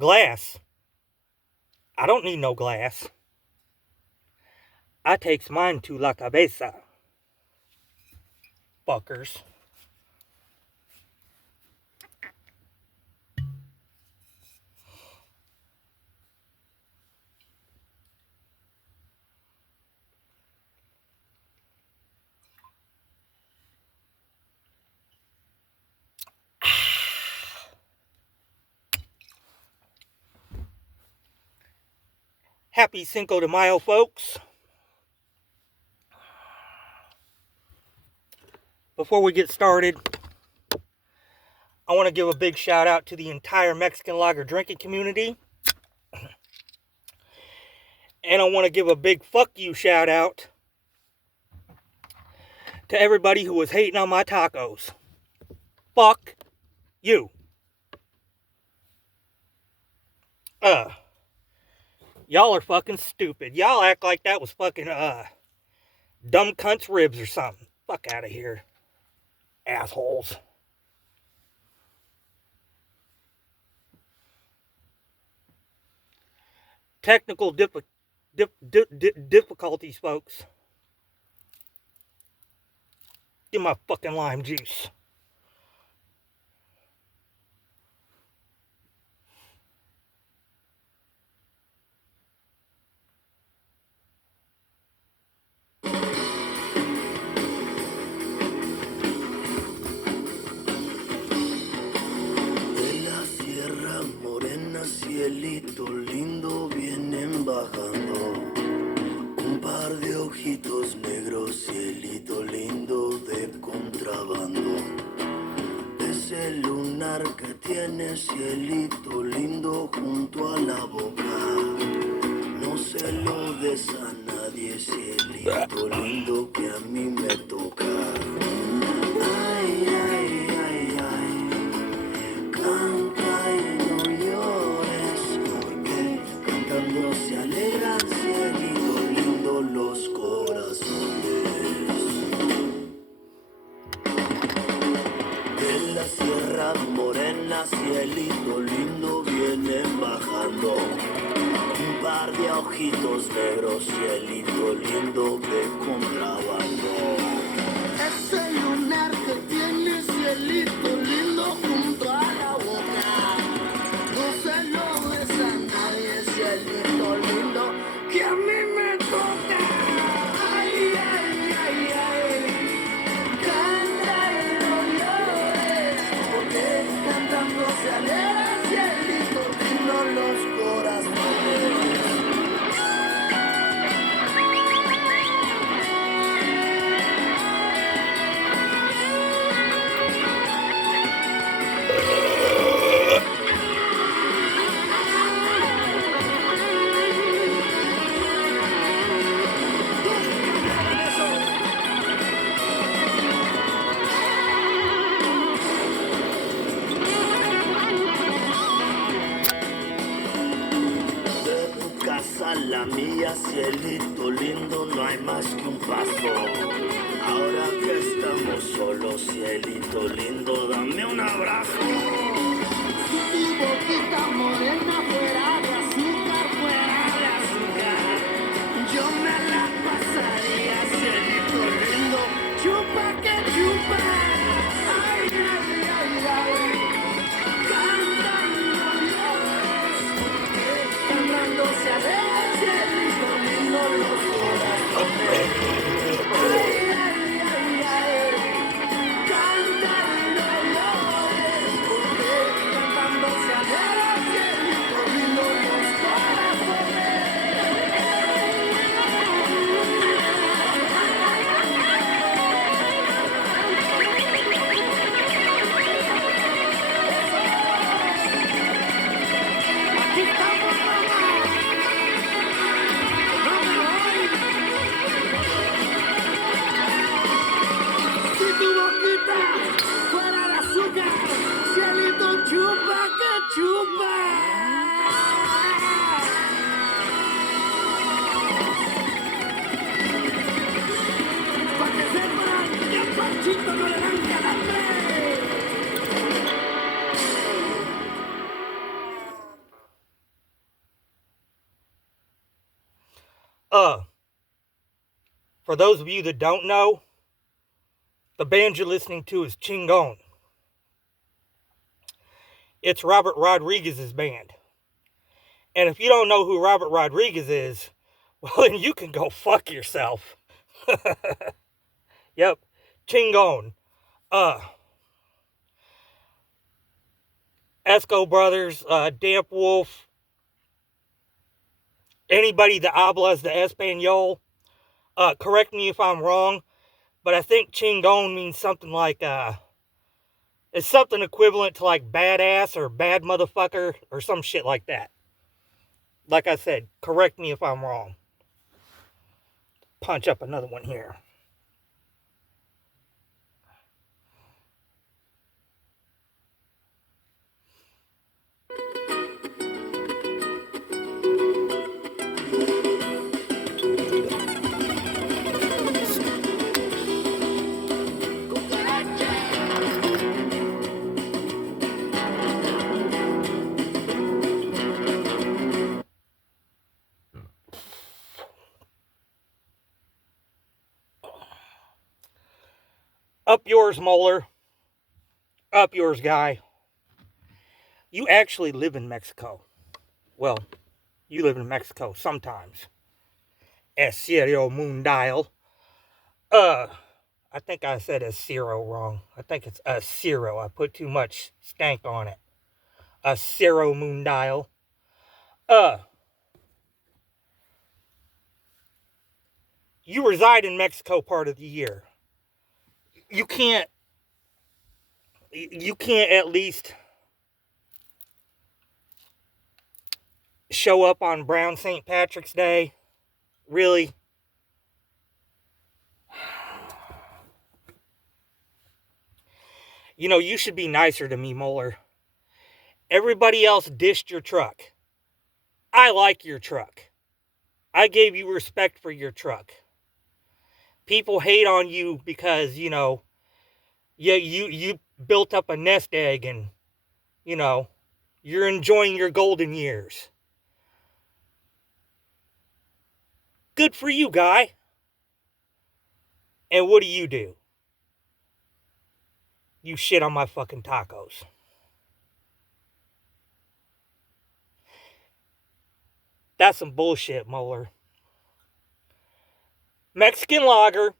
Glass. I don't need no glass. I takes mine to la cabeza. Fuckers. Happy Cinco de Mayo, folks. Before we get started, I want to give a big shout out to the entire Mexican lager drinking community. And I want to give a big fuck you shout out to everybody who was hating on my tacos. Fuck you. Y'all are fucking stupid. Y'all act like that was fucking, dumb cunt's ribs or something. Fuck out of here. Assholes. Technical difficulties, folks. Give my fucking lime juice. Cielito lindo vienen bajando, un par de ojitos negros, cielito lindo de contrabando. Ese lunar que tiene cielito lindo junto a la boca, no se lo des a nadie, cielito lindo que a mí me toca. Ay, ay, ay, ay, canta y no llores, porque cantando se alegran, cielito lindo, los corazones. De la Sierra Morena, cielito lindo, vienen bajando un par de ojitos negros, cielito lindo de contrabando. Ese lunar que tiene, cielito lindo junto a la boca, no se lo des a nadie, cielito lindo que a mí me toca. Ay, ay, ay, ay, canta y no llores, porque cantando se alegra, cielito lindo, los corazones. La mía, cielito lindo, no hay más que un paso. Ahora que estamos solos, cielito lindo, dame un abrazo. Tu boquita morena fuera de azúcar, fuera de azúcar, yo me la pasaría, cielito lindo, chupa que chupa. Ay, ay, ay, ay, cantando llores, cantando se alegra. Los corazones. Ay, ay, ay, ay, cantando llores, porque For those of you that don't know, the band you're listening to is Chingon. It's Robert Rodriguez's band. And if you don't know who Robert Rodriguez is, well, then you can go fuck yourself. Yep, Chingon. Esco Brothers, Damp Wolf, anybody that hablas de Espanol. Correct me if I'm wrong, but I think Chingon means something like, it's something equivalent to like badass or bad motherfucker or some shit like that. Like I said, correct me if I'm wrong. Punch up another one here. Up yours, Moeller. Up yours, guy. You actually live in Mexico. Well, you live in Mexico sometimes. Es serio mundial. I think I said a zero wrong. I think it's a zero. I put too much stank on it. A zero mundial. You reside in Mexico part of the year. You can't at least show up on Brown St. Patrick's Day? Really? You know, you should be nicer to me, Moeller. Everybody else dished your truck. I like your truck. I gave you respect for your truck. People hate on you because, you know, you built up a nest egg and, you know, you're enjoying your golden years. Good for you, guy. And what do? You shit on my fucking tacos. That's some bullshit, Moeller. Mexican lager.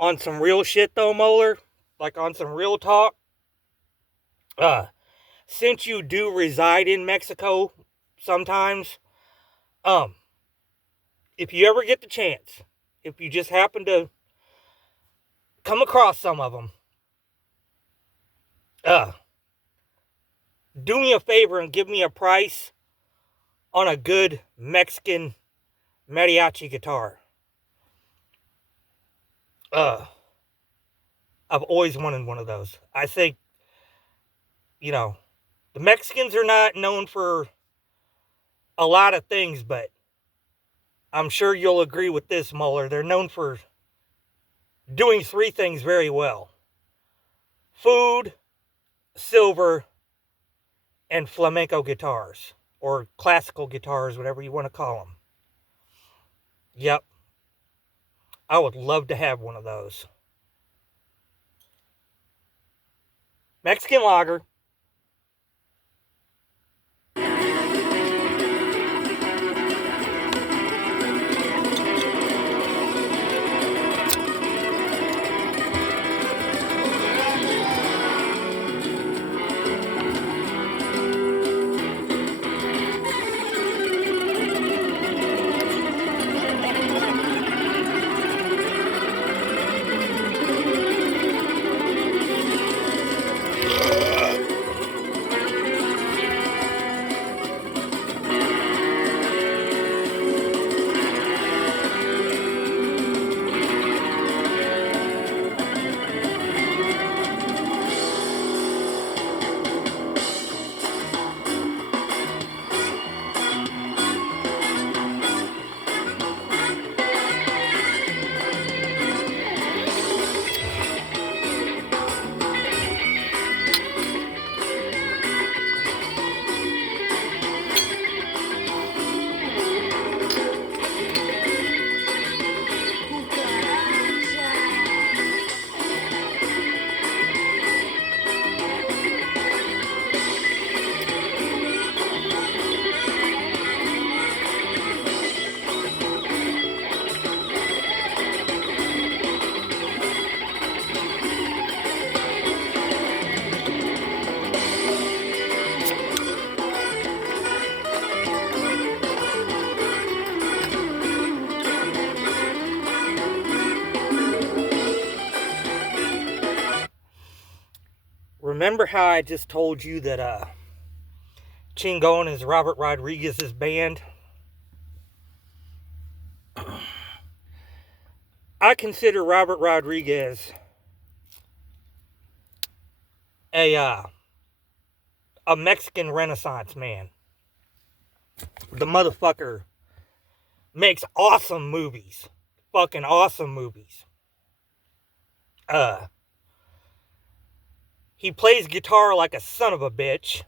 On some real shit though, Moeller, like on some real talk, since you do reside in Mexico sometimes, if you ever get the chance, if you just happen to come across some of them, do me a favor and give me a price on a good Mexican mariachi guitar. I've always wanted one of those. I think, you know, the Mexicans are not known for a lot of things, but I'm sure you'll agree with this, Moeller. They're known for doing three things very well: food, silver, and flamenco guitars. Or classical guitars, whatever you want to call them. Yep. I would love to have one of those. Mexican lager. Remember how I just told you that Chingon is Robert Rodriguez's band? I consider Robert Rodriguez a Mexican Renaissance man. The motherfucker makes awesome movies. Fucking awesome movies. He plays guitar like a son of a bitch.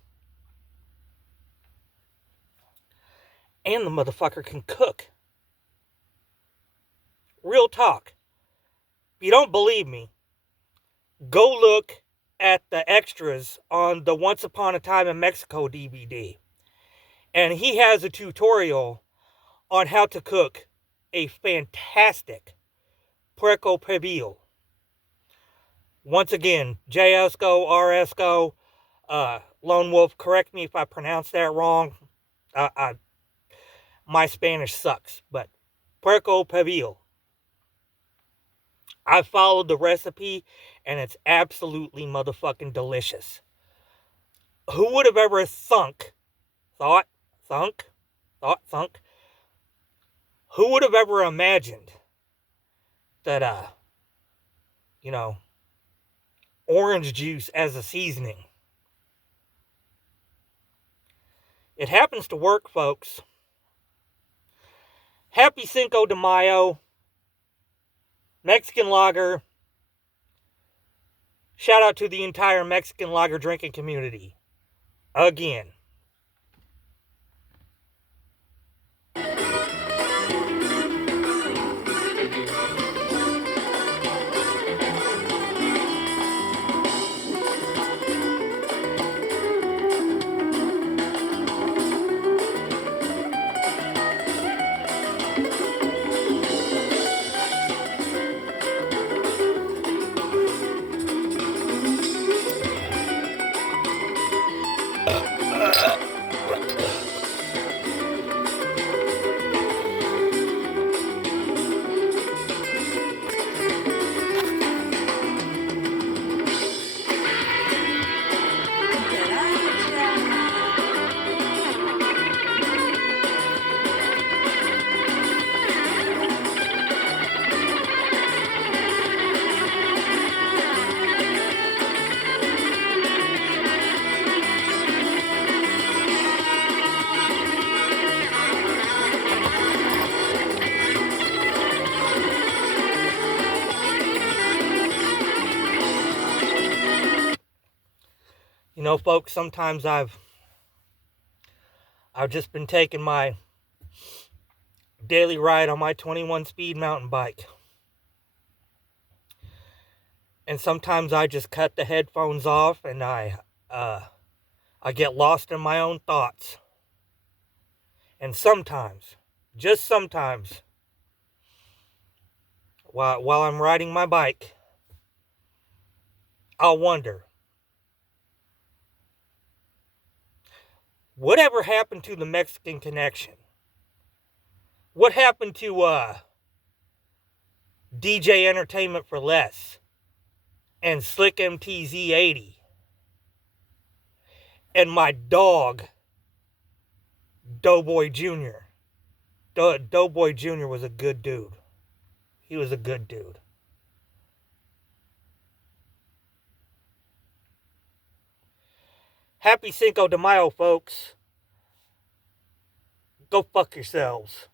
And the motherfucker can cook. Real talk. If you don't believe me, go look at the extras on the Once Upon a Time in Mexico DVD. And he has a tutorial on how to cook a fantastic puerco pibil. Once again, JSCO, RSCO, Lone Wolf, correct me if I pronounce that wrong. My Spanish sucks, but puerco pibil. I followed the recipe, and it's absolutely motherfucking delicious. Who would have ever thunk? Who would have ever imagined that, orange juice as a seasoning? It happens to work, folks. Happy Cinco de Mayo. Mexican lager. Shout out to the entire Mexican lager drinking community. Again. You know, folks, sometimes I've just been taking my daily ride on my 21 speed mountain bike. And sometimes I just cut the headphones off and I get lost in my own thoughts. And sometimes, just sometimes, while I'm riding my bike, I'll wonder, whatever happened to the Mexican Connection? What happened to DJ Entertainment for Less and Slick MTZ 80 and my dog, Doughboy Jr.? Doughboy Jr. was a good dude. He was a good dude. Happy Cinco de Mayo, folks. Go fuck yourselves.